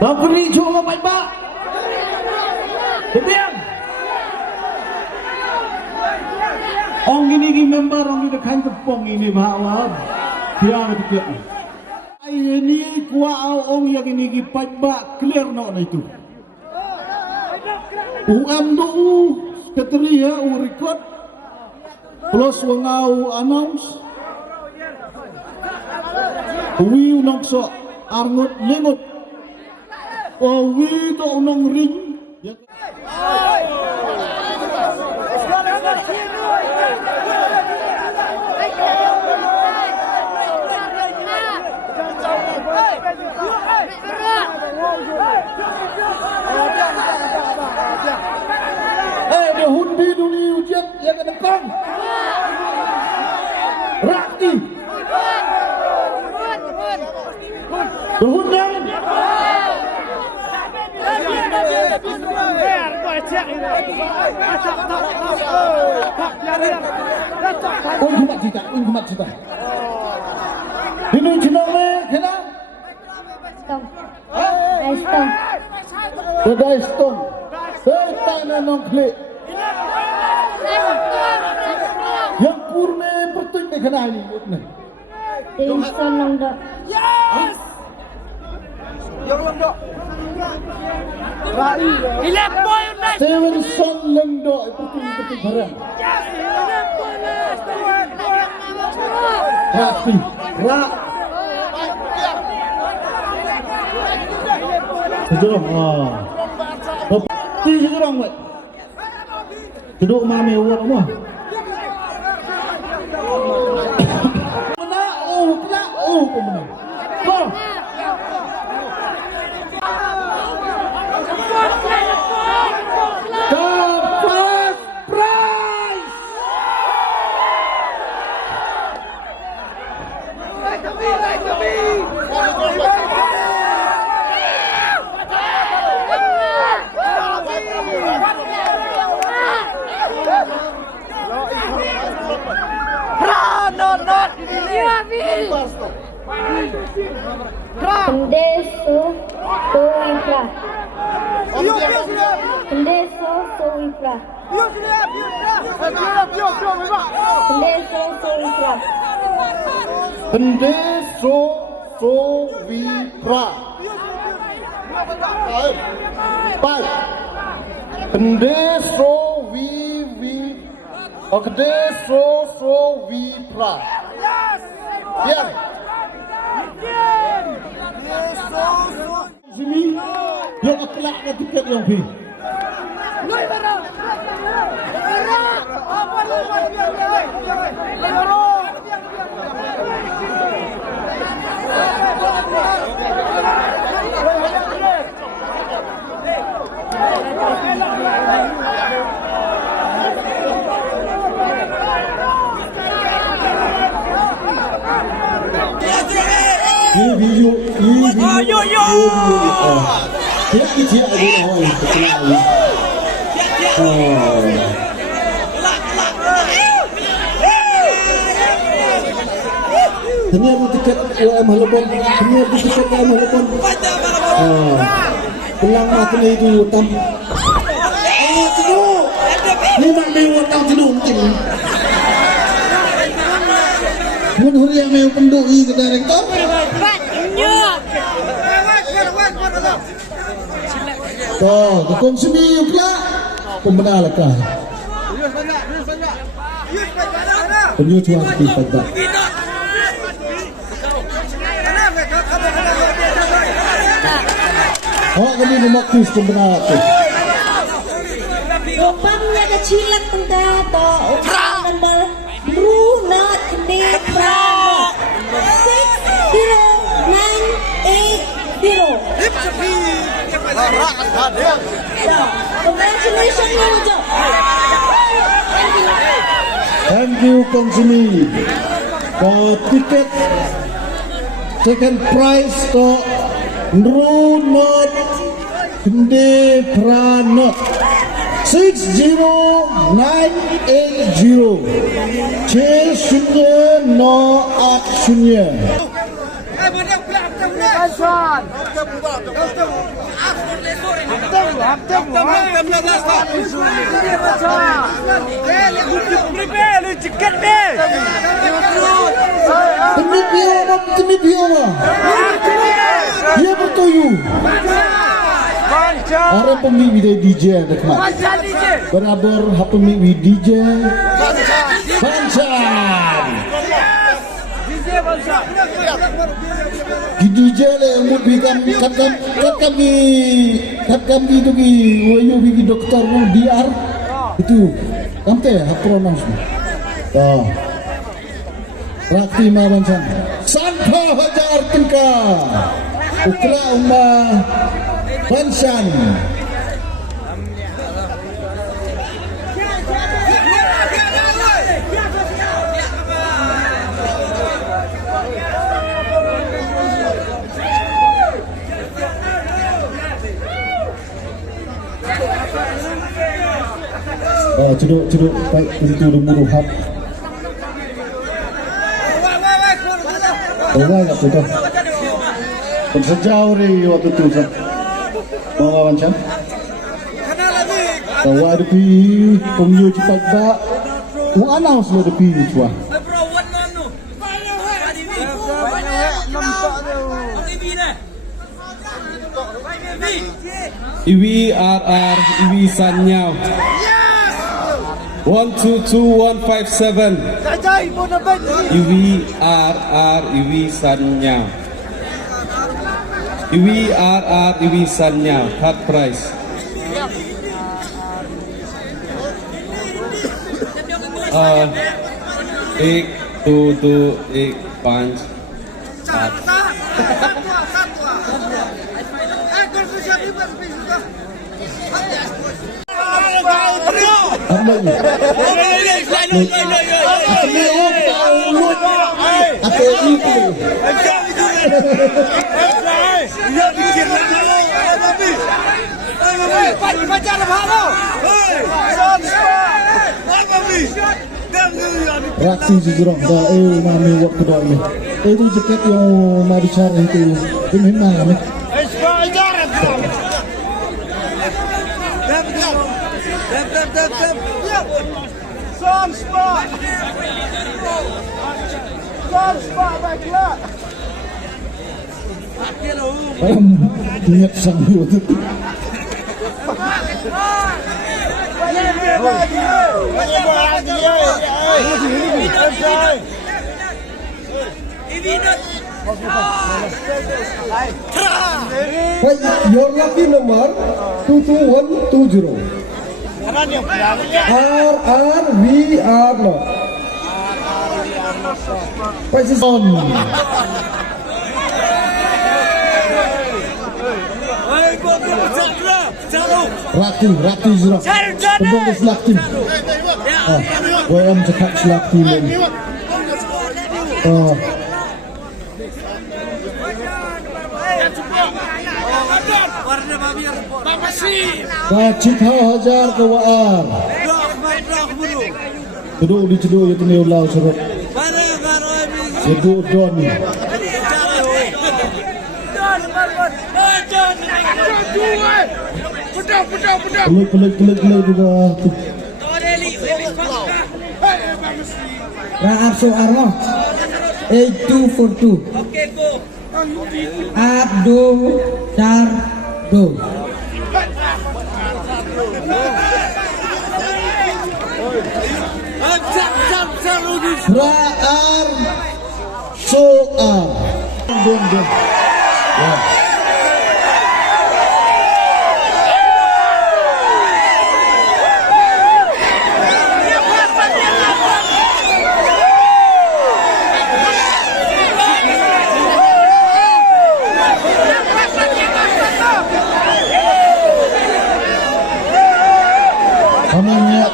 Beri cuba baik-baik. Kemudian orang ini member orang ini kan tepung ini bahawa dia betul. Ini kuah orang yang ini baik-baik clear nak itu. UM tu sekretari ya record plus wangau announce. Wi unong so arngut lengut. Oh, wi to unong ring. Dia hundi dulu ujian yang ke depan. Rakti. Berhundang. Ungumat cita. Ini jenama kena? Stong. Stong. Sudah stong. Serta nong klik. Yang purne pertanyaan kena ini. Jameson Longdok. Yes! Yang Longdok. Rai. 11 point nice. Jameson Longdok pertanyaan barang. Yes! 11 point nice. Rapi. Rak. Sejurang. Ti sejurang buat. Duduk mami orang mah. Pemenang. Go. The first prize. Pendeso Soifra. Pendeso Soifra. Pendeso Soifra. Pendeso Sowipra. Baik. Pendeso Pendeso Sowipra. Biar. Sini yang aklak ke tiket yang pi. Ini video. Tidak kecil ada orang kecil. Ternyata tiket UM Halebon. Ternyata tiket UM Halebon. Pelang mati itu utam. Ceduk. Ini mana utam ceduk mungkin. Menurut yang mau pendui ke dereng tu. Tukang sini pula pemenang lekah. Penyusuan di pada. Oh, kami memakis pemenang tu. Rupanya kecilan tentang nomor Brunot Netra 60980. Congratulations, Mojo. Thank you, Konsumi. For ticket, second prize to Brunot Netra 60980. 6080. Benson. Demi Bioma. Dia bertuju. Orang pemilik video DJ dekat. Berabar pemilik DJ. Bancan. Di DJ le umur bikan kat kami itu ki wayu bigi doktor mu DR itu kamte pronounce ni. Rakti ma Bancan. Santo Hajar Tingka. Ukra Umma Bancan. Ceduk baik itu dulu hap. Orang tak betul. Sejauh ni waktu tu sah. Bawa Bancan. Bawa ada pi pemilu cepat tak. Announce lah ada pi cua. Iwi RR Iwi Sanyao 122157 Iwi RR Iwi Sanyao Iwi RR Iwi Sanyao third prize Rakti jujur dah mami waktu dah ni. Itu jaket yang mari cari itu ini mana ni? Niat sambil tu. Your lucky number 22120. RRVR no. Prices on. Rakti zero. Pembungkus Lakti. WM cakap Lakti lagi. Cita Hajar ke Waar. Ceduk itu ni ulau cerut. Ceduk Doni. Pelik juga. Raab Soekarno 8242. Abdul Sardo. Raab Soekarno.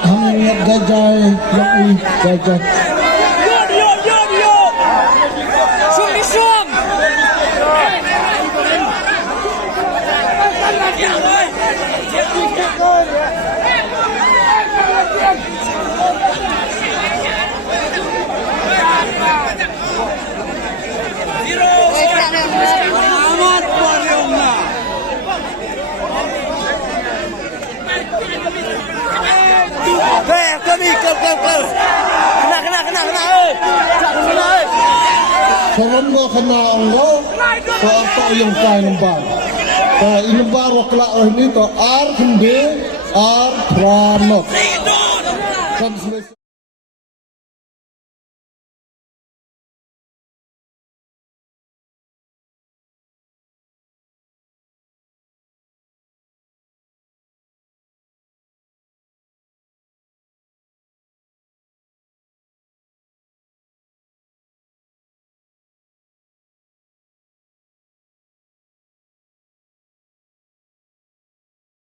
Hanya gajah yang gajah. Sarang mo kena lo, to apa yang kau nampak. Ini baru kelak ini to ar kendi ar pranot. Translation.